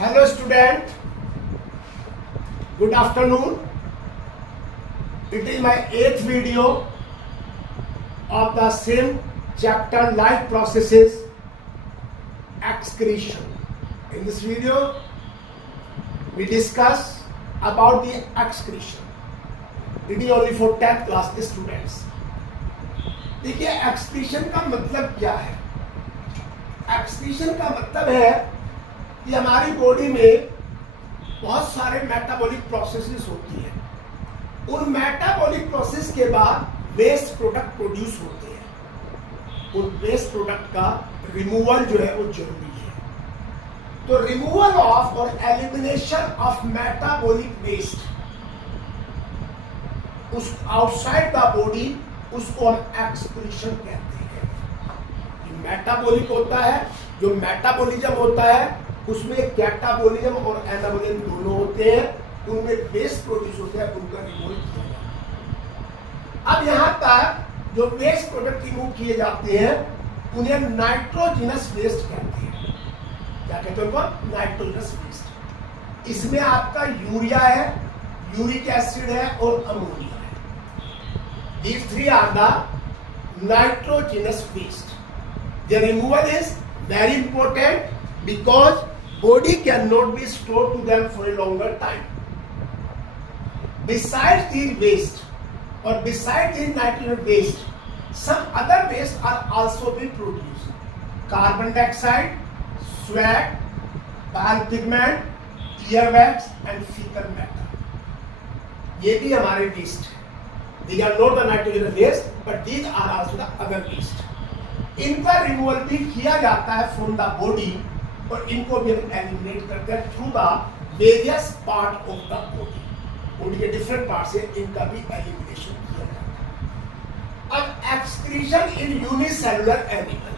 Hello student, good afternoon. It is my 8th video of the same chapter life processes excretion. In this video we discuss about the excretion. It is only for 10th class students. देखिए excretion का मतलब क्या है। Excretion का मतलब है कि हमारी बॉडी में बहुत सारे मेटाबॉलिक प्रोसेसेस होती है। उन मेटाबॉलिक प्रोसेस के बाद वेस्ट प्रोडक्ट प्रोड्यूस होते हैं। उन वेस्ट प्रोडक्ट का रिमूवल जो है वो जरूरी है। तो रिमूवल ऑफ और एलिमिनेशन ऑफ मेटाबॉलिक वेस्ट उस आउटसाइड द बॉडी, उसको हम एक्सक्रीशन कहते हैं। मेटाबॉलिक होता है, जो मेटाबॉलिज्म होता है उसमें कैटाबॉलिज्म और एनाबॉलिज्म दोनों होते हैं। उनमें वेस्ट प्रोड्यूस होता है, उनका रिमूव किया जाता है। अब यहाँ पर जो वेस्ट प्रोडक्ट रिमूव किए जाते हैं उन्हें नाइट्रोजिनस वेस्ट कहते हैं। क्या कहते हैं उनको? Nitrogenous waste. इसमें आपका यूरिया है, यूरिक एसिड है और अमोनिया है। These three are the nitrogenous waste. Their removal is very important because body cannot be stored to them for a longer time. Besides these waste or besides these nitrogen waste, some other waste are also being produced. Carbon dioxide, sweat, bile pigment, earwax and fecal matter. ये भी हमारे waste है। These are not the nitrogen waste, but these are also the other waste. इनका removal भी किया जाता है from the body और इनको भी हम एलिमिनेट करते हैं through the various part of the body. Body के डिफरेंट पार्ट से इनका भी एलिमिनेशन किया जाता है। अब एक्सक्रीशन इन यूनिसेलुलर एनिमल।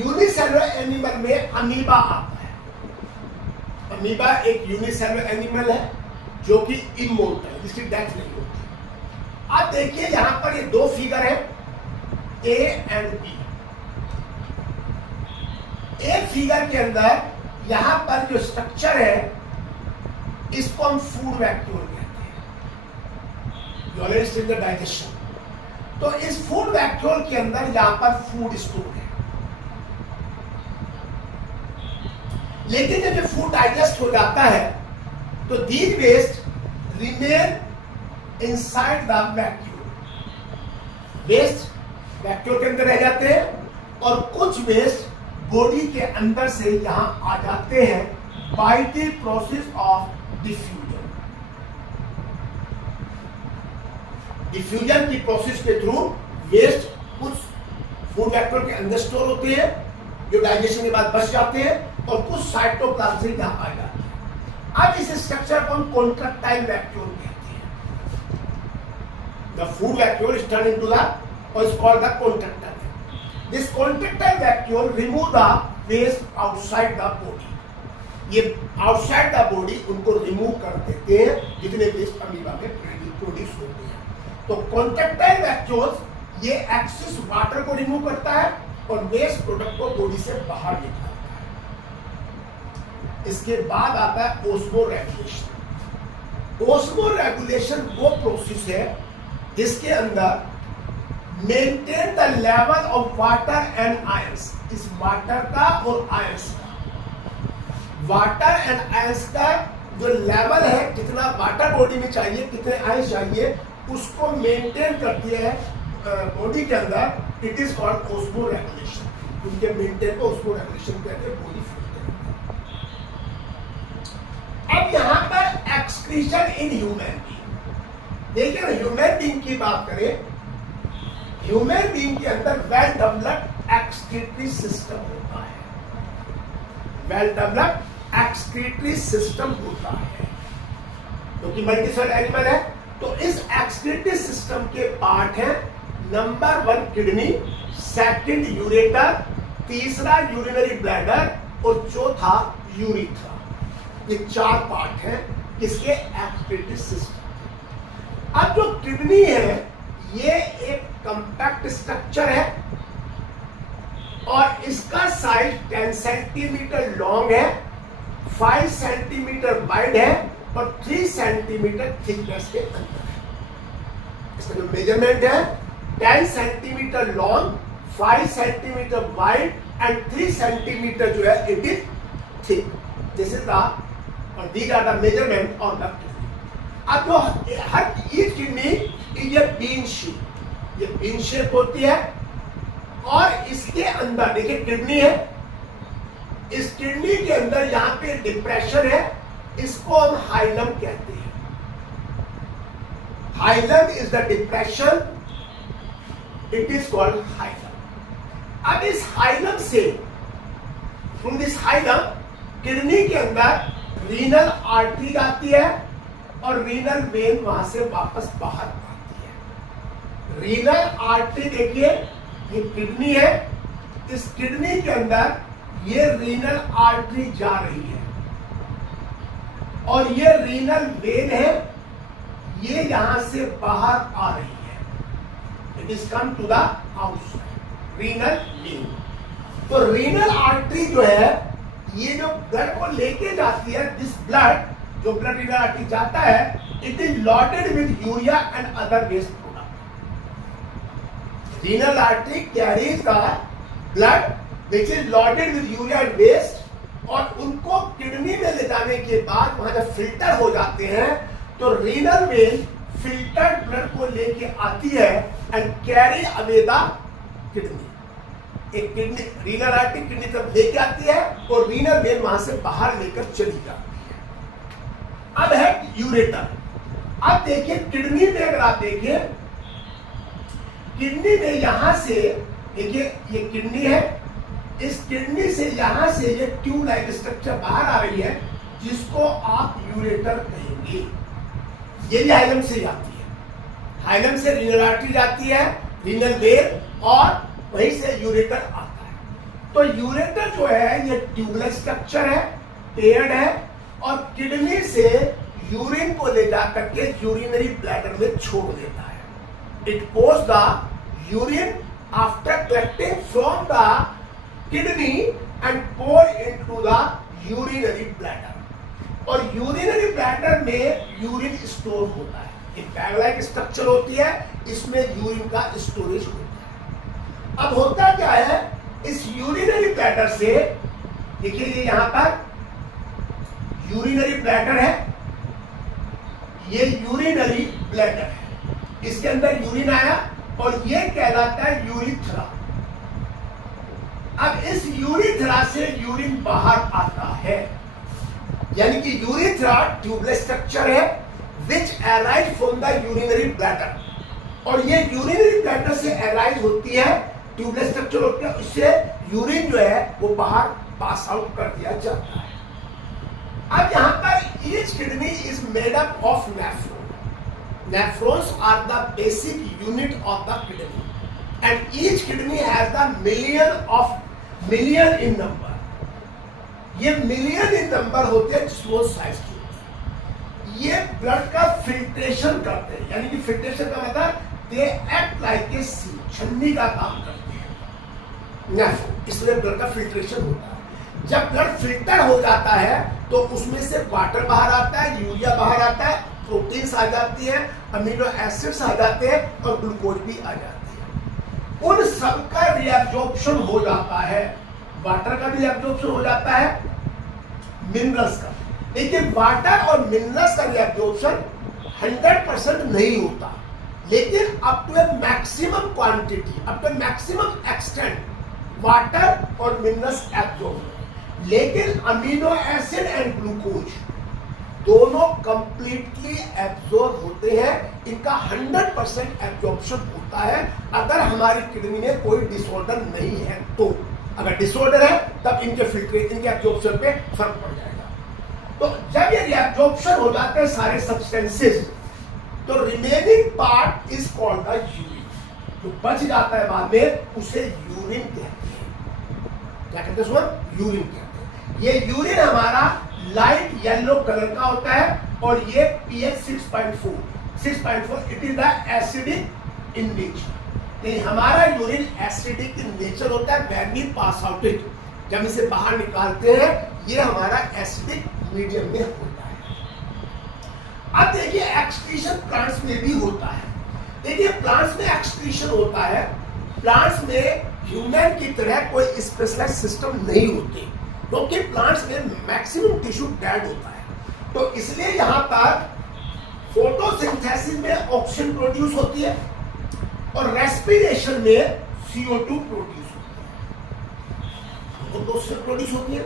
यूनिसेलुलर एनिमल में अमीबा आता है। अमीबा एक यूनिसेलुलर एनिमल है जो कि इमोर्टल है, जिसकी डेथ नहीं होती। आप देखिए यहां पर ये दो फिगर है, ए एंड बी। एक फिगर के अंदर यहां पर जो स्ट्रक्चर है इसको हम फूड वैक्यूल कहते हैं, डाइजेशन। तो इस फूड वैक्यूल के अंदर यहां पर फूड स्टोर है, लेकिन जब ये फूड डाइजेस्ट हो जाता है तो these waste remain inside the vacuole. Waste vacuole के अंदर रह जाते हैं और कुछ वेस्ट बॉडी के अंदर से यहां आ जाते हैं by the process of diffusion. Diffusion की प्रोसेस के थ्रू वेस्ट कुछ फूड वैक्यूल के अंदर स्टोर होते हैं जो डाइजेशन के बाद बच जाते हैं और कुछ साइटोप्लाज्म से यहां आ जाते हैं। अब इस स्ट्रक्चर को हम कॉन्ट्रैक्टाइल वैक्यूल कहते हैं। The food vacuole is turned into the, or is called the contractile. This contractile vacuole remove the waste outside the body. ये outside the body उनको remove कर देते हैं जितने waste अमीबा में प्रोड्यूस होते हैं। तो contractile vacuole ये एक्सेस वाटर को रिमूव करता है और वेस्ट प्रोडक्ट को बॉडी से बाहर निकालता है। इसके बाद आता है ओस्मो रेगुलेशन। ओस्मो रेगुलेशन वो प्रोसेस है जिसके अंदर maintain the level of water and ions. इस वाटर का और आयंस का, वाटर एंड आयंस का जो लेवल है, कितना वाटर बॉडी में चाहिए, कितने आयंस चाहिए, उसको मेंटेन करती है बॉडी के अंदर। It is called osmo regulation. उनके मेंटेन को ओस्मो रेगुलेशन कहते हैं, बॉडी फ्लो। अब यहां पर एक्सक्रीशन इन ह्यूमन बीइंग। देखिए ह्यूमन बीइंग की बात करें, ह्यूमन बीइंग के अंदर वेल डेवलप्ड एक्सक्रीटरी सिस्टम होता है। वेल डेवलप्ड एक्सक्रीटरी सिस्टम होता है क्योंकि मल्टीसेल एनिमल है। तो इस एक्सक्रीटरी सिस्टम के पार्ट है नंबर 1 किडनी, सेकंड यूरेटर, तीसरा यूरिनरी ब्लैडर और चौथा यूरिथ्रा। ये 4 पार्ट हैं इसके एक्सक्रीटरी सिस्टम। अब जो किडनी है ये एक कंपैक्ट स्ट्रक्चर है और इसका साइज 10 सेंटीमीटर लॉन्ग है 5 सेंटीमीटर वाइड है और 3 सेंटीमीटर थिकनेस के अंदर है। इसका जो मेजरमेंट है 10 centimetre long, 5 centimetre wide and 3 centimetre जो है it is thick. This is the these are the measurement of the kidney. अब जो हर each kidney is a bean shape, ये बीन शेप होती है और इसके अंदर देखिए किडनी है, इस किडनी के अंदर यहां पे डिप्रेशन है, इसको हम हाइलम कहते हैं। Hilum is the depression, it is called hilum. अब इस हाइलम से फ्रॉम दिस हाइलम किडनी के अंदर रीनल आर्टरी आती है और रीनल वेन वहां से वापस बाहर आती है। रीनल आर्टरी देखिए ये किडनी है, इस किडनी के अंदर ये रीनल आर्टरी जा रही है और ये रीनल वेन है, ये यहां से बाहर आ रही है। It is come to the outside renal vein. तो रीनल आर्टरी जो है ये जो ब्लड को लेके जाती है, दिस ब्लड जो ब्लड रीनल आर्टरी जाता है, it is loaded with urea and other waste product. Renal artery carries the blood which is loaded with urea and waste, और उनको किडनी में ले जाने के बाद वहां जब फिल्टर हो जाते हैं तो रीनल वेन फिल्टर्ड ब्लड को लेके आती है and carry away the kidney. एक किडनी रीनल आर्टरी किडनी तब लेके आती है और रीनल वेन वहां से बाहर लेकर चली जाती है। अब है यूरेटर। अब देखिए किडनी में अगर आप देखिए, किडनी में यहां से देखिए ये किडनी है, इस किडनी से यहां से ये ट्यूब लाइक स्ट्रक्चर बाहर आ रही है जिसको आप यूरेटर कहेंगे। ये भी हाइलम से जाती है, हाइलम से रीनल आर्टरी जाती है, रीनल वेन और वहीं से यूरेटर आता है। तो यूरेटर जो है ये ट्यूबलेस स्ट्रक्चर है, पेयर्ड है और किडनी से यूरिन को ले जाकर के यूरिनरी ब्लैडर में छोड़ देता है। It post the urine after collecting from the kidney and pour into the urinary bladder. और यूरिनरी ब्लैडर में यूरिन स्टोर होता है, एक बैग लाइक स्ट्रक्चर होती है, इसमें यूरिन का स्टोरेज होता है। अब होता क्या है, इस यूरिनरी ब्लैडर से देखिए ये यहां पर यूरिनरी ब्लैडर है, ये यूरिनरी ब्लैडर है, इसके अंदर यूरिन आया और ये कहलाता है यूरिथ्रा। अब इस यूरिथ्रा से यूरिन बाहर आता है, यानी कि यूरिथ्रा ट्यूबलेस स्ट्रक्चर है विच arise from the urinary bladder. और ये यूरिनरी ब्लैडर से अराइज होती है, ट्यूबलेस स्ट्रक्चर होती है, इससे यूरिन जो है वो बाहर पास आउट कर दिया जाता है। अब यहां पर each kidney is made up of nephron. Nephrons are the basic unit of the kidney, and each kidney has the million in number. ये मिलियन इन नंबर होते हैं स्मॉल साइज के होते हैं। ये ब्लड का फिल्ट्रेशन करते हैं, यानी कि फिल्ट्रेशन का मतलब they act like a seal, छन्नी का काम करते हैं नेफ्रॉन, इसलिए ब्लड का फिल्ट्रेशन होता है। जब ब्लड फिल्टर हो जाता है तो उसमें से वाटर बाहर आता है, यूरिया बाहर आता है, प्रोटीन्स आ जाती है, अमीनो एसिड्स आ जाते हैं और ग्लूकोज भी आ जाती है। उन सबका रिएब्जॉर्प्शन हो जाता है, वाटर का भी रिएब्जॉर्प्शन हो जाता है, मिनरल्स का। लेकिन वाटर और मिनरल्स का रिएब्जॉर्प्शन 100% नहीं होता, लेकिन up to a maximum quantity, up to maximum extent water और मिनरल्स एब्जॉर्ब। लेकिन अमीनो एसिड एंड ग्लूकोज दोनों कंप्लीटली एब्जॉर्ब होते हैं, इनका 100% एब्जॉर्प्शन होता है अगर हमारी किडनी में कोई डिसऑर्डर नहीं है। तो अगर डिसऑर्डर है तब इनके फिल्ट्रेशन, इनके एब्जॉर्प्शन पे फर्क पड़ जाएगा। तो जब ये एब्जॉर्प्शन हो जाते हैं सारे सब्सटेंसेस, तो remaining part is called the urine. जो बच जाता है बाद में उसे यूरिन कहते हैं। क्या कहते हैं उसको? यूरिन कहते हैं। ये यूरिन हमारा लाइट येलो कलर का होता है और ये pH 6.4 it is the acidic in nature. हमारा यूरिन एसिडिक इन नेचर होता है। When we pass out it, जब इसे बाहर निकालते हैं ये हमारा एसिडिक मीडियम में होता है। अब देखिए एक्सक्रीशन प्लांट्स में भी होता है। देखिए प्लांट्स में एक्सक्रीशन होता है, प्लांट्स में ह्यूमन की तरह कोई स्पेशलाइज सिस्टम नहीं होते, क्योंकि प्लांट्स में मैक्सिमम टिश्यू डेड होता है। तो इसलिए यहाँ पर फोटोसिंथेसिस में ऑक्सीजन प्रोड्यूस होती है और रेस्पिरेशन में CO2 प्रोड्यूस होती है। तो उससे प्रोड्यूस होती है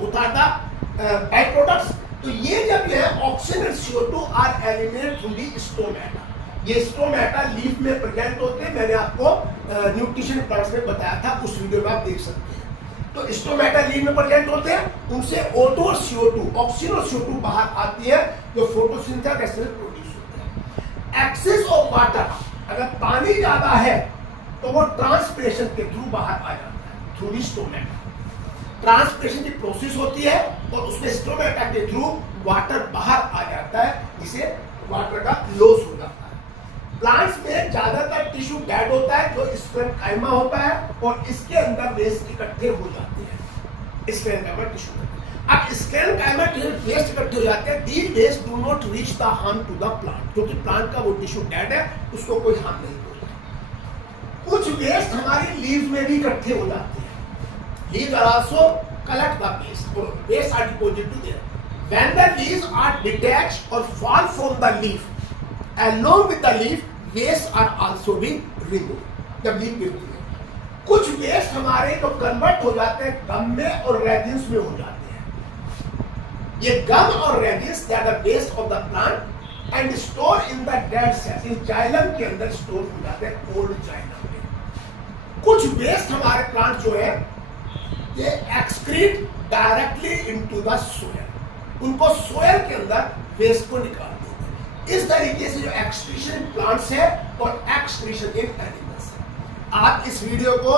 बाई प्रोडक्ट्स। तो ये जब है oxygen and CO2 are eliminated through the stomata. ये स्टोमेटा लीफ में प्रेजेंट होते हैं, मैंने आपको न्यूट्रिशन प्लांट्स में बताया था, उस वीडियो में आप देख सकते हैं। तो स्टोमेटा लीफ में प्रेजेंट होते हैं, उनसे O2 और CO2 ऑक्सीजन और CO2 बाहर आती है जो फोटोसिंथेसिस में प्रोड्यूस होते हैं। एक्सेस ऑफ वाटर, अगर पानी ज्यादा है तो वो ट्रांसपिरेशन के थ्रू बाहर आ जाता है थ्रू दी स्टोमेटा। ट्रांसपिरेशन की प्रोसेस होती है और उसमें स्टोमेटा के थ्रू वाटर बाहर आ जाता है, जिसे वाटर का लॉस हो जाता है। प्लांट्स में ज्यादातर टिश्यू डेड होता है जो स्क्लेरेंकाइमा होता है और इसके अंदर वेस्ट इकट्ठे हो जाते हैं। स्क्लेरेंकाइमा टिश्यू, अब स्क्लेरेंकाइमा वेस्ट इकट्ठे हो जाते हैं, these waste do not reach the harm to the plant, क्योंकि प्लांट का वो टिश्यू डेड है, उसको कोई हार्म नहीं होता। कुछ वेस्ट हमारी लीव में भी इकट्ठे हो जाते हैं। Leaves are also collect the waste, or waste are deposited to there. When the leaves are detached or fall from the leaf, along with the leaf, waste are also being removed. जब leaf गिरती है, कुछ waste हमारे तो convert हो जाते हैं गम में और रेजिन्स में हो जाते हैं। ये गम और resins they are the waste of the plant and store in the dead cells, इन जाइलम के अंदर स्टोर हो जाते हैं, ओल्ड जाइलम में। कुछ वेस्ट हमारे प्लांट जो है ये excrete directly into the soil, उनको सोयल के अंदर वेस्ट को निकाल देते हैं। इस तरीके से जो एक्सक्रीशन प्लांट्स है और एक्सक्रीशन इन एनिमल्स है। आप इस वीडियो को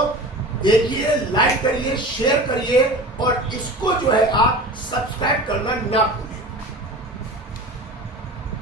देखिए, लाइक करिए, शेयर करिए और इसको जो है आप सब्सक्राइब करना ना भूलिए।